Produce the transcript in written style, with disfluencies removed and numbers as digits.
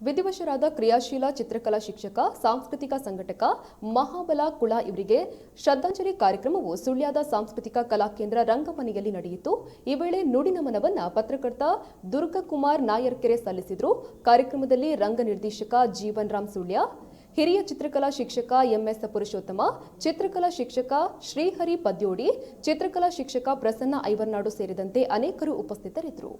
ವಿಧಿವಶರಾದ ಕ್ರಿಯಾಶೀಲ ಚಿತ್ರಕಲಾ ಶಿಕ್ಷಕ ಸಾಂಸ್ಕೃತಿಕ ಸಂಘಟಕ ಮಹಾಬಲ ಕುಳ ಇವರಿಗೆ ಶ್ರದ್ಧಾಂಜಲಿ ಕಾರ್ಯಕ್ರಮವು ಸುಳ್ಯದ ಸಾಂಸ್ಕೃತಿಕ ಕಲಾ ಕೇಂದ್ರ ರಂಗಮನೆಯಲ್ಲಿ ನಡೆಯಿತು. ಈ ವೇಳೆ ನುಡಿ ನಮನವನ್ನ ಪತ್ರಕರ್ತ ದುರ್ಗಕುಮಾರ್ ನಾಯರ್ಕೆರೆ ಸಲ್ಲಿಸಿದರು. ಕಾರ್ಯಕ್ರಮದಲ್ಲಿ ರಂಗ ನಿರ್ದೇಶಕ ಜೀವನ್ ರಾಮ್ ಸುಳ್ಯ, ಹಿರಿಯ ಚಿತ್ರಕಲಾ ಶಿಕ್ಷಕ ಎಂಎಸ್ ಪುರುಷೋತ್ತಮ, ಚಿತ್ರಕಲಾ ಶಿಕ್ಷಕ ಶ್ರೀಹರಿ ಪದ್ಯೋಡಿ, ಚಿತ್ರಕಲಾ ಶಿಕ್ಷಕ ಪ್ರಸನ್ನ ಐವರ್ನಾಡು ಸೇರಿದಂತೆ ಅನೇಕರು ಉಪಸ್ಥಿತರಿದ್ದರು.